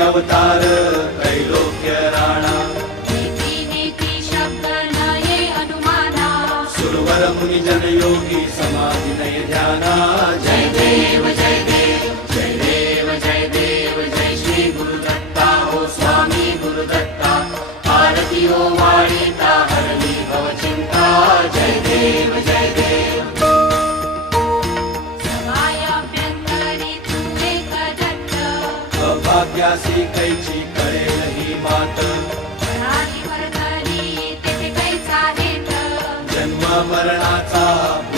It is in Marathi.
अवतार त्रैलोक्य राणा नीती नीती शब्द नये अनुमाना सुरवर मुनि जन योगी समाधि नय ध्याना जय देव जय देव जय देव जय देव जय श्री गुरुदत्ता हो स्वामी गुरुदत्ता आरती हो वाळीता हरली भव चिंता जय देव जय देव समायाभ्यंतरी तू एक दत्त अभाग्यासी कैची कळेल ही मात प्राणी वर्तनी तेथे कैचा हेत जन्म मरणाचा